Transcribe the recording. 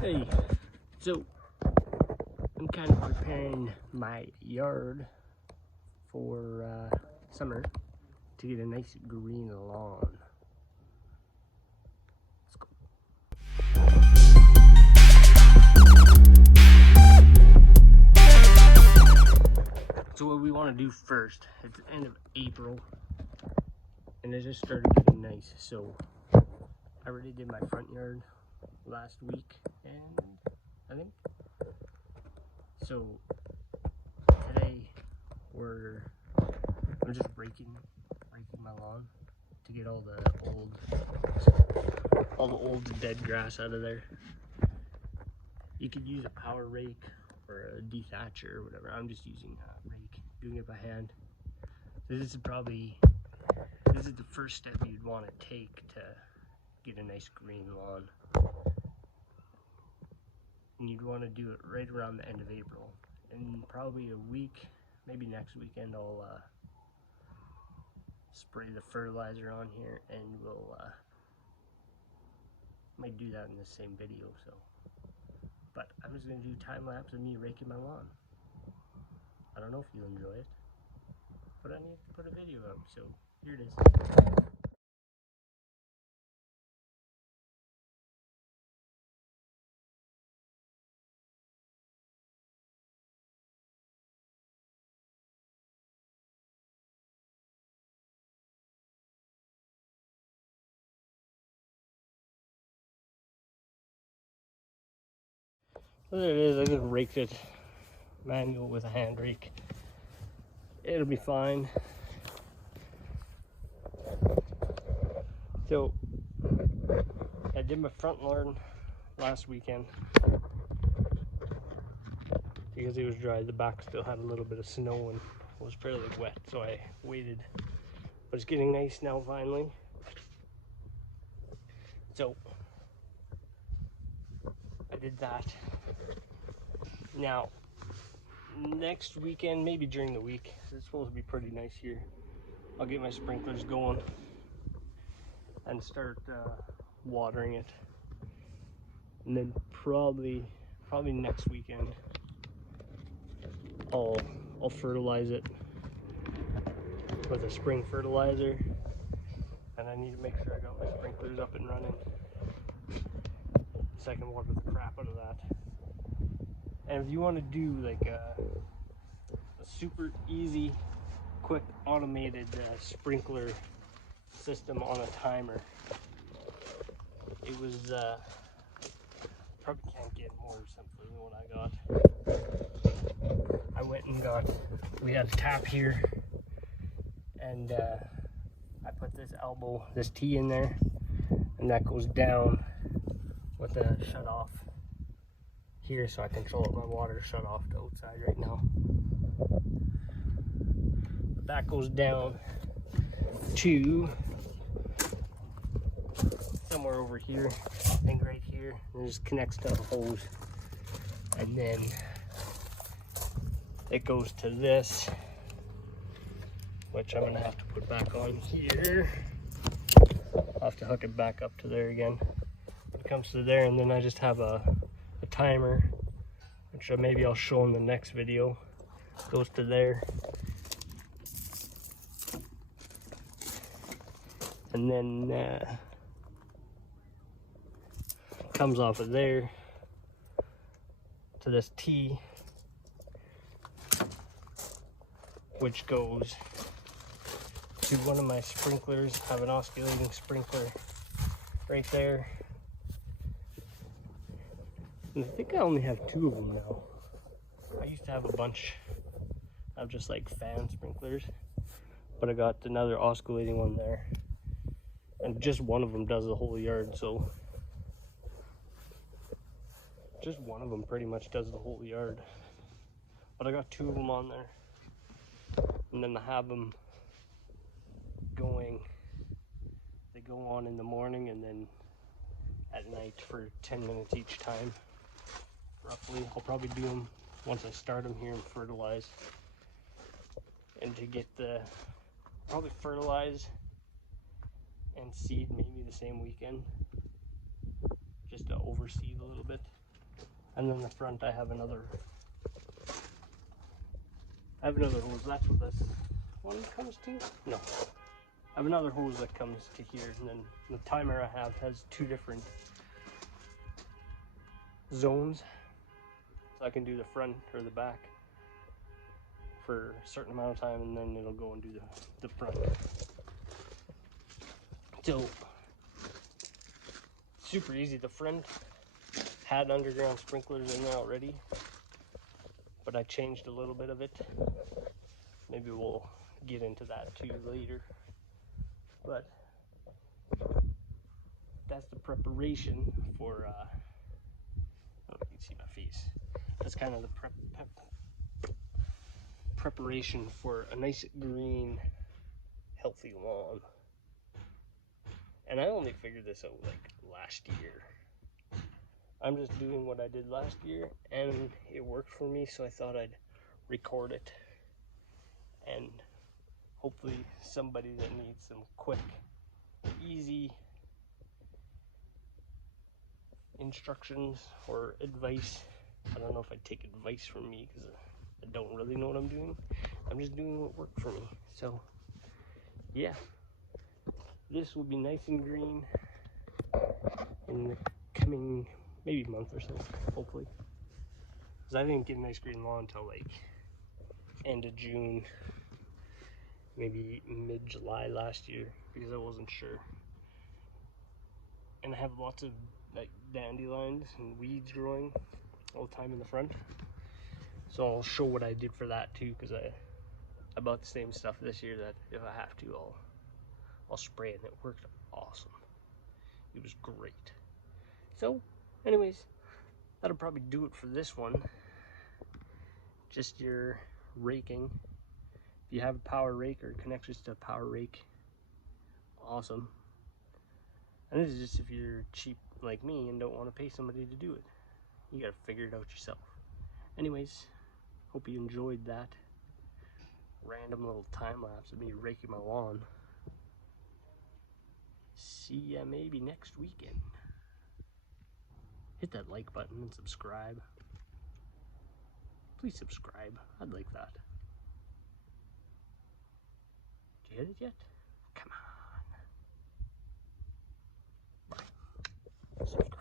Hey, so I'm kind of preparing my yard for summer to get a nice green lawn. Let's go. So what we want to do first, it's the end of April and it just started getting nice. So I already did my front yard last week, and I think so today I'm just raking my lawn to get all the old dead grass out of there. You could use a power rake or a dethatcher or whatever. I'm just using a rake, doing it by hand. So this is the first step you'd want to take to get a nice green lawn. And you'd want to do it right around the end of April. And probably a week, maybe next weekend, I'll spray the fertilizer on here, and we'll might do that in the same video. So, but I'm just gonna do time lapse of me raking my lawn. I don't know if you'll enjoy it, but I need to put a video up, so here it is. So there it is. I just raked it manual with a hand rake. It'll be fine. So I did my front lawn last weekend because it was dry. The back still had a little bit of snow and was fairly wet, so I waited. But it's getting nice now finally. So I did that. Now next weekend, maybe during the week, it's supposed to be pretty nice here, I'll get my sprinklers going and start watering it. And then probably next weekend I'll fertilize it with a spring fertilizer, and I need to make sure I got my sprinklers up and running so I can water the crap out of that. And if you want to do like a super easy, quick automated sprinkler system on a timer, it was probably can't get more simpler than what I got. I went and we had a tap here, and I put this T in there, and that goes down with a shut off here, so I control my water shut off to outside right now. But that goes down to somewhere over here, I think right here, and it just connects to a hose, and then it goes to this, which I'm gonna have to put back on here. I'll have to hook it back up to there again. It comes to there, and then I just have a timer, which maybe I'll show in the next video. Goes to there, and then comes off of there to this T, which goes to one of my sprinklers. I have an oscillating sprinkler right there, and I think I only have 2 of them now. I used to have a bunch of just like fan sprinklers, but I got another oscillating one there, and just one of them does the whole yard. So just one of them pretty much does the whole yard, but I got 2 of them on there, and then I have them going. They go on in the morning and then at night for 10 minutes each time, roughly. I'll probably do them once I start them here and fertilize, and to get probably fertilize and seed maybe the same weekend, just to overseed a little bit. And then the front, I have another hose. That's what this one comes to? No. I have another hose that comes to here, and then the timer I have has 2 different zones. So I can do the front or the back for a certain amount of time, and then it'll go and do the front. So, super easy. The front had underground sprinklers in there already, but I changed a little bit of it. Maybe we'll get into that too later. But that's the preparation for, I don't know if you can see my face. That's kind of the preparation for a nice green, healthy lawn. And I only figured this out like last year. I'm just doing what I did last year, and it worked for me, so I thought I'd record it. And hopefully somebody that needs some quick, easy instructions or advice. I don't know if I'd take advice from me because I don't really know what I'm doing. I'm just doing what worked for me. So yeah, this will be nice and green in the coming maybe month or so, hopefully. Because I didn't get a nice green lawn until like end of June, maybe mid-July last year, because I wasn't sure. And I have lots of like dandelions and weeds growing all the time in the front. So I'll show what I did for that too, because I bought the same stuff this year that if I have to, I'll spray it, and it worked awesome. It was great. So anyways, that'll probably do it for this one. Just your raking. If you have a power rake or connections to a power rake, awesome. And this is just if you're cheap like me and don't want to pay somebody to do it. You gotta figure it out yourself. Anyways, hope you enjoyed that random little time lapse of me raking my lawn. See ya maybe next weekend. Hit that like button and subscribe. Please subscribe. I'd like that. Did you hit it yet? Come on. Bye. Subscribe.